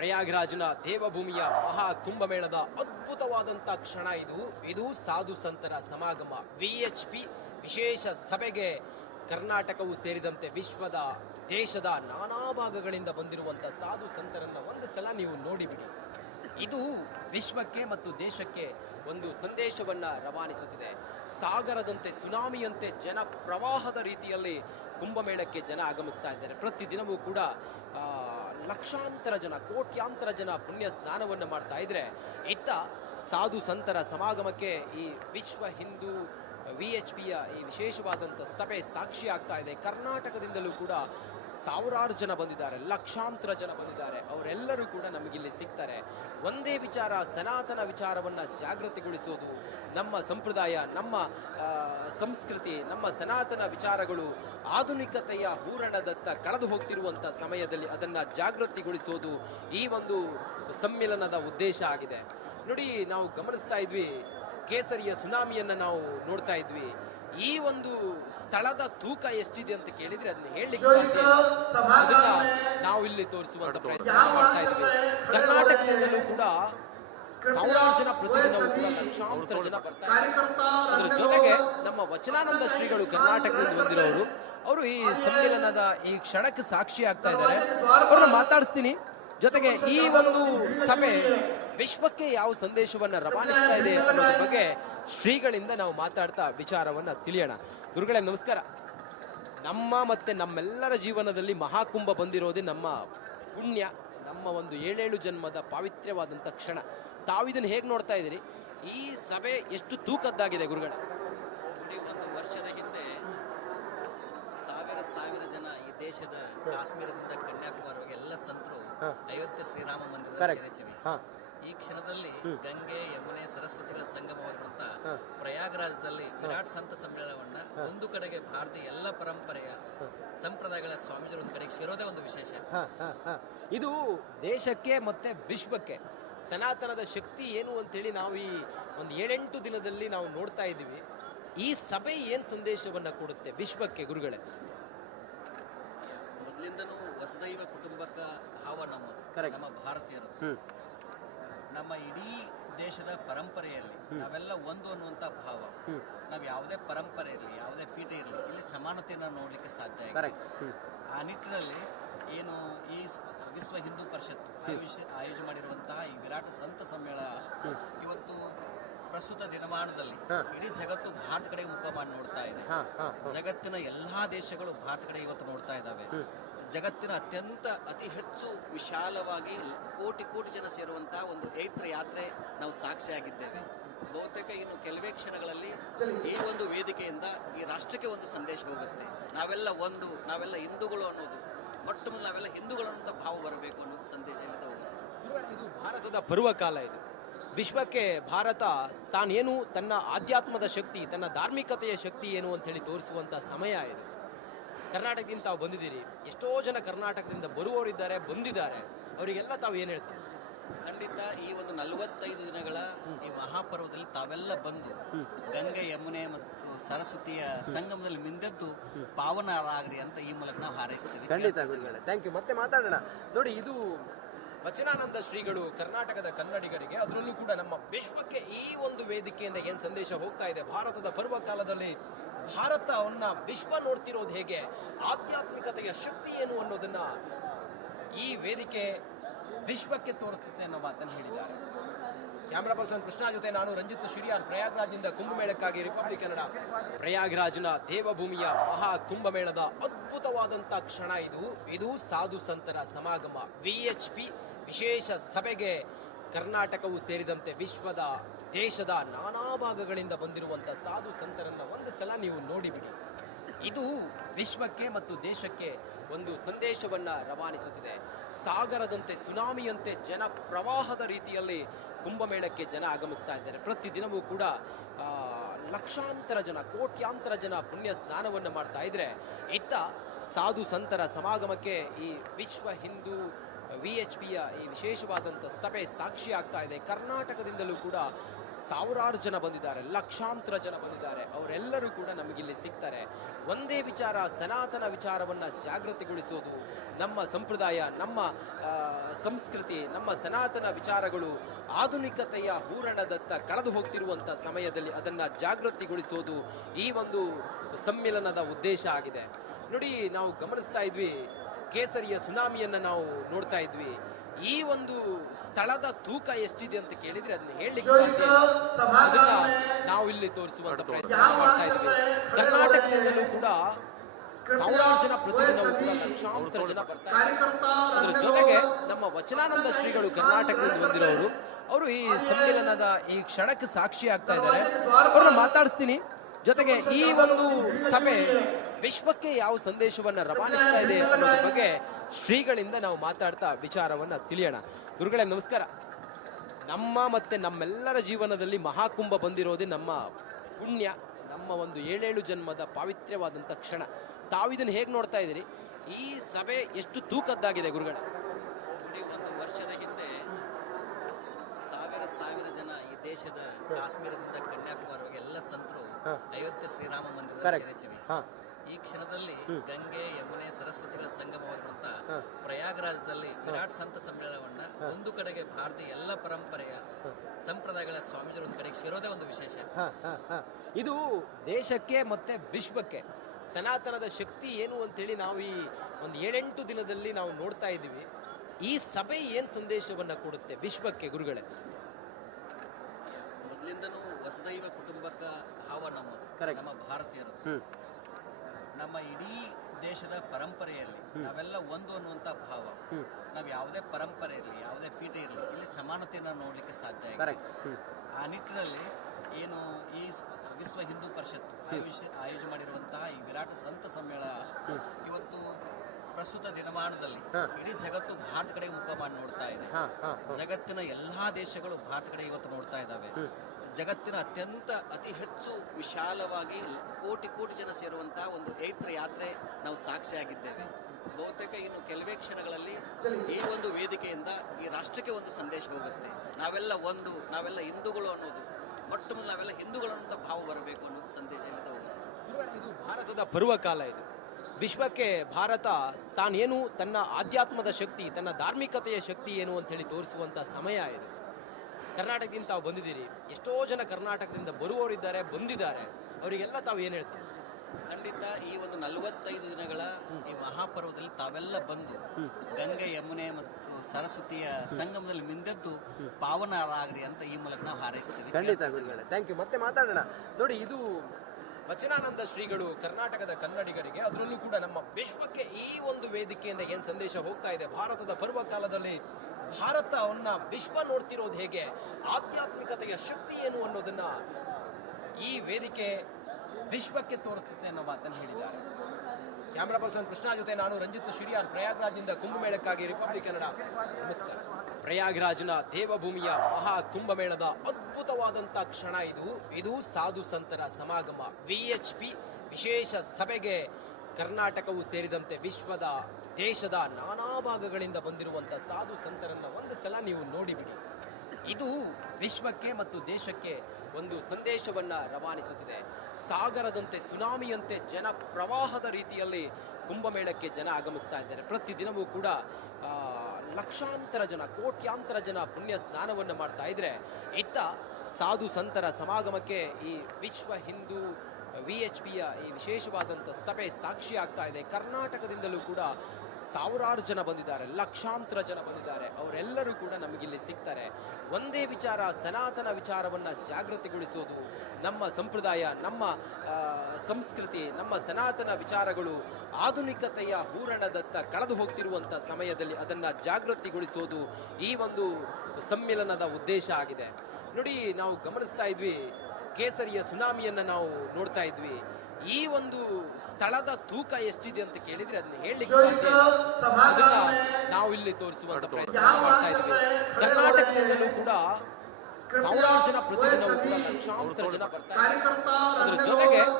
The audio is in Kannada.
ಪ್ರಯಾಗ್ರಾಜ್ನ ದೇವಭೂಮಿಯ ಮಹಾ ಕುಂಭಮೇಳದ ಅದ್ಭುತವಾದಂತ ಕ್ಷಣ ಇದು ಸಾಧು ಸಂತರ ಸಮಾಗಮ. ವಿಎಚ್ಪಿ ವಿಶೇಷ ಸಭೆಗೆ ಕರ್ನಾಟಕವು ಸೇರಿದಂತೆ ವಿಶ್ವದ ದೇಶದ ನಾನಾ ಭಾಗಗಳಿಂದ ಬಂದಿರುವಂತ ಸಾಧು ಸಂತರನ್ನ ಒಂದು ಸಲ ನೀವು ನೋಡಿಬಿಡಿ. ಇದು ವಿಶ್ವಕ್ಕೆ ಮತ್ತು ದೇಶಕ್ಕೆ ಒಂದು ಸಂದೇಶವನ್ನ ರವಾನಿಸುತ್ತಿದೆ. ಸಾಗರದಂತೆ ಸುನಾಮಿಯಂತೆ ಜನ ಪ್ರವಾಹದ ರೀತಿಯಲ್ಲಿ ಕುಂಭಮೇಳಕ್ಕೆ ಜನ ಆಗಮಿಸ್ತಾ ಇದ್ದಾರೆ. ಪ್ರತಿದಿನವೂ ಕೂಡ ಲಕ್ಷಾಂತರ ಜನ, ಕೋಟ್ಯಾಂತರ ಜನ ಪುಣ್ಯ ಸ್ನಾನವನ್ನು ಮಾಡ್ತಾ ಇದ್ರೆ, ಇತ್ತ ಸಾಧು ಸಂತರ ಸಮಾಗಮಕ್ಕೆ ಈ ವಿಶ್ವ ಹಿಂದೂ ವಿಎಚ್ಪಿಯ ಈ ವಿಶೇಷವಾದಂಥ ಸಭೆ ಸಾಕ್ಷಿ ಆಗ್ತಾ ಇದೆ. ಕರ್ನಾಟಕದಿಂದಲೂ ಕೂಡ ಸಾವಿರಾರು ಜನ ಬಂದಿದ್ದಾರೆ, ಲಕ್ಷಾಂತರ ಜನ ಬಂದಿದ್ದಾರೆ. ಅವರೆಲ್ಲರೂ ಕೂಡ ನಮಗಿಲ್ಲಿ ಸಿಗ್ತಾರೆ. ಒಂದೇ ವಿಚಾರ, ಸನಾತನ ವಿಚಾರವನ್ನ ಜಾಗೃತಿಗೊಳಿಸೋದು. ನಮ್ಮ ಸಂಪ್ರದಾಯ, ನಮ್ಮ ಸಂಸ್ಕೃತಿ, ನಮ್ಮ ಸನಾತನ ವಿಚಾರಗಳು ಆಧುನಿಕತೆಯ ಹೂರಣದತ್ತ ಕಳೆದು ಹೋಗ್ತಿರುವಂತ ಸಮಯದಲ್ಲಿ ಅದನ್ನ ಜಾಗೃತಿಗೊಳಿಸೋದು ಈ ಒಂದು ಸಮ್ಮಿಲನದ ಉದ್ದೇಶ ಆಗಿದೆ. ನೋಡಿ, ನಾವು ಗಮನಿಸ್ತಾ ಇದ್ವಿ, ಕೇಸರಿಯ ಸುನಾಮಿಯನ್ನ ನಾವು ನೋಡ್ತಾ ಇದ್ವಿ. ಈ ಒಂದು ಸ್ಥಳದ ತೂಕ ಎಷ್ಟಿದೆ ಅಂತ ಕೇಳಿದ್ರೆ ಅದನ್ನ ಹೇಳಲಿಕ್ಕೆ ಅದನ್ನ ನಾವು ಇಲ್ಲಿ ತೋರಿಸುವಂತ ಪ್ರಯತ್ನ ಮಾಡ್ತಾ ಇದ್ವಿ. ಕರ್ನಾಟಕದಿಂದಲೂ ಕೂಡ ಸಾವಿರಾರು ಜನ, ಪ್ರತಿದಿನವೂ ಕೂಡ ಲಕ್ಷಾಂತರ ಜನ ಬರ್ತಾ ಇದ್ದಾರೆ. ಅದರ ಜೊತೆಗೆ ನಮ್ಮ ವಚನಾನಂದ ಶ್ರೀಗಳು ಕರ್ನಾಟಕದಿಂದ ಬಂದಿರೋರು, ಅವರು ಈ ಸಮ್ಮೇಳನದ ಈ ಕ್ಷಣಕ್ಕೆ ಸಾಕ್ಷಿ ಆಗ್ತಾ ಇದ್ದಾರೆ. ಅವ್ರನ್ನ ಮಾತಾಡಿಸ್ತೀನಿ. ಜೊತೆಗೆ ಈ ಒಂದು ಸಭೆ ವಿಶ್ವಕ್ಕೆ ಯಾವ ಸಂದೇಶವನ್ನ ರವಾನಿಸ್ತಾ ಇದೆ ಅನ್ನೋದ್ರ ಬಗ್ಗೆ ಶ್ರೀಗಳಿಂದ ನಾವು ಮಾತಾಡ್ತಾ ವಿಚಾರವನ್ನ ತಿಳಿಯೋಣ. ಗುರುಗಳೇ ನಮಸ್ಕಾರ. ನಮ್ಮ ಮತ್ತೆ ನಮ್ಮೆಲ್ಲರ ಜೀವನದಲ್ಲಿ ಮಹಾಕುಂಭ ಬಂದಿರೋದೇ ನಮ್ಮ ಪುಣ್ಯ, ನಮ್ಮ ಒಂದು 7 ಜನ್ಮದ ಪಾವಿತ್ರ್ಯವಾದಂತ ಕ್ಷಣ. ತಾವಿದನ್ನು ಹೇಗೆ ನೋಡ್ತಾ ಇದ್ದೀರಿ? ಈ ಸಭೆ ಎಷ್ಟು ತೂಕದ್ದಾಗಿದೆ ಗುರುಗಳೇ? ಒಂದು ವರ್ಷದ ಹಿಂದೆ ಸಾವಿರ ಜನ ಈ ದೇಶದ ಕಾಶ್ಮೀರದಿಂದ ಕನ್ಯಾಕುಮಾರಿವರೆಗೆ ಎಲ್ಲ ಸಂತರು ಅಯೋಧ್ಯೆ ಶ್ರೀರಾಮ ಮಂದಿರದಲ್ಲಿ ಸೇರಿದ್ದೀವಿ. ಈ ಕ್ಷಣದಲ್ಲಿ ಗಂಗೆ, ಯಮುನೆ, ಸರಸ್ವತಿಗಳ ಸಂಗಮವಾಗಿರುವಂತಹ ಪ್ರಯಾಗ್ರಾಜ್ದಲ್ಲಿ ವಿರಾಟ್ ಸಂತ ಸಮ್ಮೇಳನವನ್ನ ಒಂದು ಕಡೆಗೆ ಭಾರತೀಯ ಎಲ್ಲ ಪರಂಪರೆಯ ಸಂಪ್ರದಾಯಗಳ ಸ್ವಾಮೀಜರು ಒಂದು ಕಡೆಗೆ ಸೇರೋದೇ ಒಂದು ವಿಶೇಷ. ಇದು ದೇಶಕ್ಕೆ ಮತ್ತೆ ವಿಶ್ವಕ್ಕೆ ಸನಾತನದ ಶಕ್ತಿ ಏನು ಅಂತೇಳಿ ನಾವು ಈ ಒಂದು 7-8 ದಿನದಲ್ಲಿ ನಾವು ನೋಡ್ತಾ ಇದ್ದೀವಿ. ಈ ಸಭೆ ಏನ್ ಸಂದೇಶವನ್ನ ಕೊಡುತ್ತೆ ವಿಶ್ವಕ್ಕೆ ಗುರುಗಳೇ? ಮೊದಲಿಂದನೂ ವಸುದೈವ ಕುಟುಂಬಕ ಭಾವ ನಮ್ಮದು, ನಮ್ಮ ಭಾರತೀಯರು. ನಮ್ಮ ಇಡೀ ದೇಶದ ಪರಂಪರೆಯಲ್ಲಿ ನಾವೆಲ್ಲ ಒಂದು ಅನ್ನುವಂತ ಭಾವ. ನಾವು ಯಾವುದೇ ಪರಂಪರೆ ಇರಲಿ, ಯಾವುದೇ ಪೀಠ ಇರಲಿ, ಇಲ್ಲಿ ಸಮಾನತೆಯನ್ನು ನೋಡ್ಲಿಕ್ಕೆ ಸಾಧ್ಯ ಆಗಿದೆ. ಆ ನಿಟ್ಟಿನಲ್ಲಿ ಏನು ಈ ವಿಶ್ವ ಹಿಂದೂ ಪರಿಷತ್ ಆಯೋಜನೆ ಮಾಡಿರುವಂತಹ ಈ ವಿರಾಟ್ ಸಂತ ಸಮ್ಮೇಳನ ಇವತ್ತು ಪ್ರಸ್ತುತ ದಿನಮಾನದಲ್ಲಿ ಇಡೀ ಜಗತ್ತು ಭಾರತ ಕಡೆಗೆ ಮುಖ ಮಾಡಿ ನೋಡ್ತಾ ಇದೆ. ಜಗತ್ತಿನ ಎಲ್ಲಾ ದೇಶಗಳು ಭಾರತ ಕಡೆ ಇವತ್ತು ನೋಡ್ತಾ ಇದ್ದಾವೆ. ಜಗತ್ತಿನ ಅತಿ ಹೆಚ್ಚು ವಿಶಾಲವಾಗಿ ಕೋಟಿ ಜನ ಸೇರುವಂತಹ ಒಂದು ಚೈತ್ರ ಯಾತ್ರೆ ನಾವು ಸಾಕ್ಷಿಯಾಗಿದ್ದೇವೆ. ಬಹುತೇಕ ಇನ್ನು ಕೆಲವೇ ಕ್ಷಣಗಳಲ್ಲಿ ಈ ಒಂದು ವೇದಿಕೆಯಿಂದ ಈ ರಾಷ್ಟ್ರಕ್ಕೆ ಒಂದು ಸಂದೇಶ ಹೋಗುತ್ತೆ. ನಾವೆಲ್ಲ ಹಿಂದೂಗಳು ಅನ್ನೋದು, ಮೊಟ್ಟ ಮೊದಲು ನಾವೆಲ್ಲ ಹಿಂದೂಗಳು ಅನ್ನೋ ಭಾವ ಬರಬೇಕು ಅನ್ನೋದು ಸಂದೇಶ ಇಲ್ಲದ ಹೋಗುತ್ತೆ. ಇದು ಭಾರತದ ಪರ್ವಕಾಲ. ಇದು ವಿಶ್ವಕ್ಕೆ ಭಾರತ ತಾನೇನು, ತನ್ನ ಆಧ್ಯಾತ್ಮದ ಶಕ್ತಿ, ತನ್ನ ಧಾರ್ಮಿಕತೆಯ ಶಕ್ತಿ ಏನು ಅಂತ ಹೇಳಿ ತೋರಿಸುವಂತ ಸಮಯ ಇದು. ಕರ್ನಾಟಕದಿಂದ ತಾವು ಬಂದಿದ್ದೀರಿ, ಎಷ್ಟೋ ಜನ ಕರ್ನಾಟಕದಿಂದ ಬರುವವರಿದ್ದಾರೆ, ಬಂದಿದ್ದಾರೆ. ಅವರಿಗೆಲ್ಲ ತಾವು ಏನ್ ಹೇಳ್ತೀವಿ? ಖಂಡಿತ ಈ ಒಂದು 45 ದಿನಗಳ ಈ ಮಹಾಪರ್ವದಲ್ಲಿ ತಾವೆಲ್ಲ ಬಂದು ಗಂಗೆ, ಯಮುನೆ ಮತ್ತು ಸರಸ್ವತಿಯ ಸಂಗಮದಲ್ಲಿ ಮಿಂದೆದ್ದು ಪಾವನರಾಗ್ರಿ ಅಂತ ಈ ಮೂಲಕ ನಾವು ಹಾರೈಸ್ತೀವಿ. ಖಂಡಿತ ಗುರುಗಳೇ, ಥ್ಯಾಂಕ್ ಯು. ಮತ್ತೆ ಮಾತಾಡೋಣ. ನೋಡಿ, ಇದು ವಚನಾನಂದ ಶ್ರೀಗಳು ಕರ್ನಾಟಕದ ಕನ್ನಡಿಗರಿಗೆ, ಅದರಲ್ಲೂ ಕೂಡ ನಮ್ಮ ವಿಶ್ವಕ್ಕೆ ಈ ಒಂದು ವೇದಿಕೆಯಿಂದ ಏನ್ ಸಂದೇಶ ಹೋಗ್ತಾ ಇದೆ? ಭಾರತದ ಪರ್ವಕಾಲದಲ್ಲಿ ಭಾರತವನ್ನ ವಿಶ್ವ ನೋಡ್ತಿರೋದು ಹೇಗೆ, ಆಧ್ಯಾತ್ಮಿಕತೆಯ ಶಕ್ತಿ ಏನು ಅನ್ನೋದನ್ನ ಈ ವೇದಿಕೆ ವಿಶ್ವಕ್ಕೆ ತೋರಿಸುತ್ತೆ ಅನ್ನೋ ಮಾತನ್ನು ಹೇಳಿದ್ದಾರೆ. ಕ್ಯಾಮರಾ ಪರ್ಸನ್ ಕೃಷ್ಣ ಜೊತೆ ನಾನು ರಂಜಿತ್ ಶಿರಿಯಾನ್, ಪ್ರಯಾಗ್ರಾಜ್ನಿಂದ ಕುಂಭಮೇಳಕ್ಕಾಗಿ ರಿಪಬ್ಲಿಕ್ ಕನ್ನಡ. ಪ್ರಯಾಗ್ರಾಜ್ನ ದೇವಭೂಮಿಯ ಮಹಾ ಕುಂಭಮೇಳದ ಅದ್ಭುತವಾದಂತ ಕ್ಷಣ ಇದು ಸಾಧು ಸಂತರ ಸಮಾಗಮ. ವಿಎಚ್ಪಿ ವಿಶೇಷ ಸಭೆಗೆ ಕರ್ನಾಟಕವು ಸೇರಿದಂತೆ ವಿಶ್ವದ ದೇಶದ ನಾನಾ ಭಾಗಗಳಿಂದ ಬಂದಿರುವಂತ ಸಾಧು ಸಂತರನ್ನ ಒಂದು ಸಲ ನೀವು ನೋಡಿಬಿಡಿ. ಇದು ವಿಶ್ವಕ್ಕೆ ಮತ್ತು ದೇಶಕ್ಕೆ ಒಂದು ಸಂದೇಶವನ್ನ ರವಾನಿಸುತ್ತಿದೆ. ಸಾಗರದಂತೆ ಸುನಾಮಿಯಂತೆ ಜನ ಪ್ರವಾಹದ ರೀತಿಯಲ್ಲಿ ಕುಂಭಮೇಳಕ್ಕೆ ಜನ ಆಗಮಿಸ್ತಾ ಇದ್ದಾರೆ. ಪ್ರತಿದಿನವೂ ಕೂಡ ಲಕ್ಷಾಂತರ ಜನ, ಕೋಟ್ಯಾಂತರ ಜನ ಪುಣ್ಯ ಸ್ನಾನವನ್ನು ಮಾಡ್ತಾ ಇದ್ರೆ, ಇತ್ತ ಸಾಧು ಸಂತರ ಸಮಾಗಮಕ್ಕೆ ಈ ವಿಶ್ವ ಹಿಂದೂ VHPಯ ಈ ವಿಶೇಷವಾದಂಥ ಸಭೆ ಸಾಕ್ಷಿ ಆಗ್ತಾ ಇದೆ. ಕರ್ನಾಟಕದಿಂದಲೂ ಕೂಡ ಸಾವಿರಾರು ಜನ ಬಂದಿದ್ದಾರೆ, ಲಕ್ಷಾಂತರ ಜನ ಬಂದಿದ್ದಾರೆ. ಅವರೆಲ್ಲರೂ ಕೂಡ ನಮಗಿಲ್ಲಿ ಸಿಗ್ತಾರೆ. ಒಂದೇ ವಿಚಾರ, ಸನಾತನ ವಿಚಾರವನ್ನ ಜಾಗೃತಿಗೊಳಿಸೋದು. ನಮ್ಮ ಸಂಪ್ರದಾಯ, ನಮ್ಮ ಸಂಸ್ಕೃತಿ, ನಮ್ಮ ಸನಾತನ ವಿಚಾರಗಳು ಆಧುನಿಕತೆಯ ಹೂರಣದತ್ತ ಕಳೆದು ಹೋಗ್ತಿರುವಂತ ಸಮಯದಲ್ಲಿ ಅದನ್ನ ಜಾಗೃತಿಗೊಳಿಸೋದು ಈ ಒಂದು ಸಮ್ಮಿಲನದ ಉದ್ದೇಶ ಆಗಿದೆ. ನೋಡಿ, ನಾವು ಗಮನಿಸ್ತಾ ಇದ್ವಿ, ಕೇಸರಿಯ ಸುನಾಮಿಯನ್ನ ನಾವು ನೋಡ್ತಾ ಇದ್ವಿ. ಈ ಒಂದು ಸ್ಥಳದ ತೂಕ ಎಷ್ಟಿದೆ ಅಂತ ಕೇಳಿದ್ರೆ ಅದನ್ನ ಹೇಳಲಿಕ್ಕೆ ಸಾಧ್ಯ ಇಲ್ಲ. ಅದನ್ನ ನಾವು ಇಲ್ಲಿ ತೋರಿಸುವಂತ ಪ್ರಯತ್ನ ಮಾಡ್ತಾ ಇದ್ವಿ. ಕರ್ನಾಟಕದಿಂದಲೂ ಕೂಡ ಸಾವಿರಾರು ಜನ, ಪ್ರತಿದಿನವೂ ಕೂಡ ಲಕ್ಷಾಂತರ ಜನ ಬರ್ತಾ ಇದ್ದಾರೆ. ಅದ್ರ ಜೊತೆಗೆ ನಮ್ಮ ವಚನಾನಂದ ಶ್ರೀಗಳು ಕರ್ನಾಟಕದಿಂದ ಬಂದಿರೋರು, ಅವರು ಈ ಸಮ್ಮಿಲನದ ಈ ಕ್ಷಣಕ್ಕೆ ಸಾಕ್ಷಿ ಆಗ್ತಾ ಇದ್ದಾರೆ. ಅವ್ರನ್ನ ಮಾತಾಡಿಸ್ತೀನಿ. ಜೊತೆಗೆ ಈ ಒಂದು ಸಭೆ ವಿಶ್ವಕ್ಕೆ ಯಾವ ಸಂದೇಶವನ್ನ ರವಾನಿಸ್ತಾ ಇದೆ ಅನ್ನೋದ್ರ ಬಗ್ಗೆ ಶ್ರೀಗಳಿಂದ ನಾವು ಮಾತಾಡ್ತಾ ವಿಚಾರವನ್ನ ತಿಳಿಯೋಣ. ಗುರುಗಳೇ ನಮಸ್ಕಾರ. ನಮ್ಮ ಮತ್ತೆ ನಮ್ಮೆಲ್ಲರ ಜೀವನದಲ್ಲಿ ಮಹಾಕುಂಭ ಬಂದಿರೋದೇ ನಮ್ಮ ಪುಣ್ಯ, ನಮ್ಮ ಒಂದು 7 ಜನ್ಮದ ಪಾವಿತ್ರ್ಯವಾದಂಥ ಕ್ಷಣ. ತಾವಿದನ್ನು ಹೇಗೆ ನೋಡ್ತಾ ಇದ್ದೀರಿ? ಈ ಸಭೆ ಎಷ್ಟು ತೂಕದ್ದಾಗಿದೆ ಗುರುಗಳೇ? ಒಂದು ವರ್ಷದ ಹಿಂದೆ ಸಾವಿರ ಜನ ಈ ದೇಶದ ಕಾಶ್ಮೀರದಿಂದ ಕನ್ಯಾಕುಮಾರಿವರೆಗೆ ಎಲ್ಲ ಸಂತರು ಅಯೋಧ್ಯೆ ಶ್ರೀರಾಮ ಮಂದಿರದಲ್ಲಿ ಸೇರಿದ್ದೀವಿ. ಈ ಕ್ಷಣದಲ್ಲಿ ಗಂಗೆ, ಯಮುನೆ, ಸರಸ್ವತಿಗಳ ಸಂಗಮವಾಗಿರುವಂತಹ ಪ್ರಯಾಗರಾಜದಲ್ಲಿ ವಿರಾಟ್ ಸಂತ ಸಮ್ಮೇಳನವನ್ನ ಒಂದು ಕಡೆಗೆ ಭಾರತೀಯ ಎಲ್ಲ ಪರಂಪರೆಯ ಸಂಪ್ರದಾಯಗಳ ಸ್ವಾಮೀಜರು ಒಂದು ಕಡೆಗೆ ಸೇರೋದೇ ಒಂದು ವಿಶೇಷ. ಇದು ದೇಶಕ್ಕೆ ಮತ್ತೆ ವಿಶ್ವಕ್ಕೆ ಸನಾತನದ ಶಕ್ತಿ ಏನು ಅಂತೇಳಿ ನಾವು ಈ ಒಂದು 7-8 ದಿನದಲ್ಲಿ ನಾವು ನೋಡ್ತಾ ಇದ್ದೀವಿ. ಈ ಸಭೆ ಏನ್ ಸಂದೇಶವನ್ನ ಕೊಡುತ್ತೆ ವಿಶ್ವಕ್ಕೆ ಗುರುಗಳೇ? ಮೊದಲಿಂದನೂ ವಸುದೈವ ಕುಟುಂಬಕ ಭಾವ ನಮ್ಮದು, ನಮ್ಮ ಭಾರತೀಯರದು. ನಮ್ಮ ಇಡೀ ದೇಶದ ಪರಂಪರೆಯಲ್ಲಿ ನಾವೆಲ್ಲ ಒಂದು ಅನ್ನುವಂತ ಭಾವ. ನಾವು ಯಾವುದೇ ಪರಂಪರೆ ಇರಲಿ, ಯಾವುದೇ ಪೀಠ ಇರಲಿ, ಇಲ್ಲಿ ಸಮಾನತೆಯನ್ನು ನೋಡ್ಲಿಕ್ಕೆ ಸಾಧ್ಯ ಆಗಿದೆ. ಆ ನಿಟ್ಟಿನಲ್ಲಿ ಏನು ಈ ವಿಶ್ವ ಹಿಂದೂ ಪರಿಷತ್ ಆಯೋಜನೆ ಮಾಡಿರುವಂತಹ ಈ ವಿರಾಟ ಸಂತ ಸಮ್ಮೇಳನ ಇವತ್ತು ಪ್ರಸ್ತುತ ದಿನಮಾನದಲ್ಲಿ ಇಡೀ ಜಗತ್ತು ಭಾರತ ಕಡೆಗೆ ಮುಖ ಮಾಡಿ ನೋಡ್ತಾ ಇದೆ. ಜಗತ್ತಿನ ಎಲ್ಲಾ ದೇಶಗಳು ಭಾರತ ಕಡೆ ಇವತ್ತು ನೋಡ್ತಾ ಇದ್ದಾವೆ. ಜಗತ್ತಿನ ಅತಿ ಹೆಚ್ಚು ವಿಶಾಲವಾಗಿ ಕೋಟಿ ಜನ ಸೇರುವಂತಹ ಒಂದು ಐತ್ರ ಯಾತ್ರೆ ನಾವು ಸಾಕ್ಷಿಯಾಗಿದ್ದೇವೆ. ಬಹುತೇಕ ಇನ್ನು ಕೆಲವೇ ಕ್ಷಣಗಳಲ್ಲಿ ಈ ಒಂದು ವೇದಿಕೆಯಿಂದ ಈ ರಾಷ್ಟ್ರಕ್ಕೆ ಒಂದು ಸಂದೇಶ ಹೋಗುತ್ತೆ. ನಾವೆಲ್ಲ ಹಿಂದೂಗಳು ಅನ್ನೋದು, ಮೊಟ್ಟ ಮೊದಲು ನಾವೆಲ್ಲ ಹಿಂದೂಗಳು ಅನ್ನೋ ಭಾವ ಬರಬೇಕು ಅನ್ನೋದು ಸಂದೇಶ ಇಲ್ಲದೆ ಹೋಗುತ್ತೆ. ಇದು ಭಾರತದ ಪರ್ವಕಾಲ. ಇದು ವಿಶ್ವಕ್ಕೆ ಭಾರತ ತಾನೇನು, ತನ್ನ ಆಧ್ಯಾತ್ಮದ ಶಕ್ತಿ, ತನ್ನ ಧಾರ್ಮಿಕತೆಯ ಶಕ್ತಿ ಏನು ಅಂತ ಹೇಳಿ ತೋರಿಸುವಂತ ಸಮಯ ಇದು. ಕರ್ನಾಟಕದಿಂದ ತಾವು ಬಂದಿದ್ದೀರಿ, ಎಷ್ಟೋ ಜನ ಕರ್ನಾಟಕದಿಂದ ಬರುವವರಿದ್ದಾರೆ, ಬಂದಿದ್ದಾರೆ. ಅವರಿಗೆಲ್ಲ ತಾವು ಏನ್ ಹೇಳ್ತೀವಿ? ಖಂಡಿತ ಈ ಒಂದು 45 ದಿನಗಳ ಈ ಮಹಾಪರ್ವದಲ್ಲಿ ತಾವೆಲ್ಲ ಬಂದು ಗಂಗೆ, ಯಮುನೆ ಮತ್ತು ಸರಸ್ವತಿಯ ಸಂಗಮದಲ್ಲಿ ಮಿಂದೆದ್ದು ಪಾವನರಾಗ್ರಿ ಅಂತ ಈ ಮೂಲಕ ನಾವು ಹಾರೈಸ್ತೀವಿ. ಖಂಡಿತ ಥ್ಯಾಂಕ್ ಯು. ಮತ್ತೆ ಮಾತಾಡೋಣ. ನೋಡಿ, ಇದು ವಚನಾನಂದ ಶ್ರೀಗಳು ಕರ್ನಾಟಕದ ಕನ್ನಡಿಗರಿಗೆ, ಅದರಲ್ಲೂ ಕೂಡ ನಮ್ಮ ವಿಶ್ವಕ್ಕೆ ಈ ಒಂದು ವೇದಿಕೆಯಿಂದ ಏನ್ ಸಂದೇಶ ಹೋಗ್ತಾ ಇದೆ? ಭಾರತದ ಪರ್ವಕಾಲದಲ್ಲಿ ಭಾರತವನ್ನ ವಿಶ್ವ ನೋಡ್ತಿರೋದು ಹೇಗೆ, ಆಧ್ಯಾತ್ಮಿಕತೆಯ ಶಕ್ತಿ ಏನು ಅನ್ನೋದನ್ನ ಈ ವೇದಿಕೆ ವಿಶ್ವಕ್ಕೆ ತೋರಿಸುತ್ತೆ ಅನ್ನೋ ಮಾತನ್ನು ಹೇಳಿದ್ದಾರೆ. ಕ್ಯಾಮರಾ ಪರ್ಸನ್ ಕೃಷ್ಣ ಜೊತೆ ನಾನು ರಂಜಿತ್ ಶಿರಿಯಾನ್, ಪ್ರಯಾಗ್ರಾಜ್ನಿಂದ ಕುಂಭಮೇಳಕ್ಕಾಗಿ ರಿಪಬ್ಲಿಕ್ ಕನ್ನಡ. ನಮಸ್ಕಾರ. ಪ್ರಯಾಗ್ರಾಜ್ನ ದೇವಭೂಮಿಯ ಮಹಾ ಕುಂಭಮೇಳದ ಅದ್ಭುತವಾದಂತ ಕ್ಷಣ ಇದು ಸಾಧು ಸಂತರ ಸಮಾಗಮ. VHP ವಿಶೇಷ ಸಭೆಗೆ ಕರ್ನಾಟಕವು ಸೇರಿದಂತೆ ವಿಶ್ವದ ದೇಶದ ನಾನಾ ಭಾಗಗಳಿಂದ ಬಂದಿರುವಂತ ಸಾಧು ಸಂತರನ್ನ ಒಂದು ಸಲ ನೀವು ನೋಡಿಬಿಡಿ. ಇದು ವಿಶ್ವಕ್ಕೆ ಮತ್ತು ದೇಶಕ್ಕೆ ಒಂದು ಸಂದೇಶವನ್ನ ರವಾನಿಸುತ್ತಿದೆ. ಸಾಗರದಂತೆ, ಸುನಾಮಿಯಂತೆ ಜನ ಪ್ರವಾಹದ ರೀತಿಯಲ್ಲಿ ಕುಂಭಮೇಳಕ್ಕೆ ಜನ ಆಗಮಿಸ್ತಾ ಇದ್ದಾರೆ. ಪ್ರತಿದಿನವೂ ಕೂಡ ಲಕ್ಷಾಂತರ ಜನ, ಕೋಟ್ಯಾಂತರ ಜನ ಪುಣ್ಯ ಸ್ನಾನವನ್ನು ಮಾಡ್ತಾ ಇದ್ರೆ, ಇತ್ತ ಸಾಧು ಸಂತರ ಸಮಾಗಮಕ್ಕೆ ಈ ವಿಶ್ವ ಹಿಂದೂ VHPಯ ಈ ವಿಶೇಷವಾದಂಥ ಸಭೆ ಸಾಕ್ಷಿ ಆಗ್ತಾ ಇದೆ. ಕರ್ನಾಟಕದಿಂದಲೂ ಕೂಡ ಸಾವಿರಾರು ಜನ ಬಂದಿದ್ದಾರೆ, ಲಕ್ಷಾಂತರ ಜನ ಬಂದಿದ್ದಾರೆ. ಅವರೆಲ್ಲರೂ ಕೂಡ ನಮಗಿಲ್ಲಿ ಸಿಗ್ತಾರೆ. ಒಂದೇ ವಿಚಾರ, ಸನಾತನ ವಿಚಾರವನ್ನ ಜಾಗೃತಿಗೊಳಿಸೋದು. ನಮ್ಮ ಸಂಪ್ರದಾಯ, ನಮ್ಮ ಸಂಸ್ಕೃತಿ, ನಮ್ಮ ಸನಾತನ ವಿಚಾರಗಳು ಆಧುನಿಕತೆಯ ಹೂರಣದತ್ತ ಕಳೆದು ಹೋಗ್ತಿರುವಂತ ಸಮಯದಲ್ಲಿ ಅದನ್ನ ಜಾಗೃತಿಗೊಳಿಸೋದು ಈ ಒಂದು ಸಮ್ಮಿಲನದ ಉದ್ದೇಶ ಆಗಿದೆ. ನೋಡಿ, ನಾವು ಗಮನಿಸ್ತಾ ಇದ್ವಿ, ಕೇಸರಿಯ ಸುನಾಮಿಯನ್ನ ನಾವು ನೋಡ್ತಾ ಇದ್ವಿ. ಈ ಒಂದು ಸ್ಥಳದ ತೂಕ ಎಷ್ಟಿದೆ ಅಂತ ಕೇಳಿದ್ರೆ ಅದನ್ನ ಹೇಳಲಿಕ್ಕೆ ಸಾಧ್ಯ ಇಲ್ಲ. ಅದನ್ನ ನಾವು ಇಲ್ಲಿ ತೋರಿಸುವಂತ ಪ್ರಯತ್ನ ಮಾಡ್ತಾ ಇದ್ವಿ. ಕರ್ನಾಟಕದಿಂದಲೂ ಕೂಡ ಸಾವಿರಾರು ಜನ, ಪ್ರತಿದಿನವೂ ಕೂಡ ಲಕ್ಷಾಂತರ ಜನ ಬರ್ತಾ ಇದ್ದಾರೆ. ಅದ್ರ ಜೊತೆಗೆ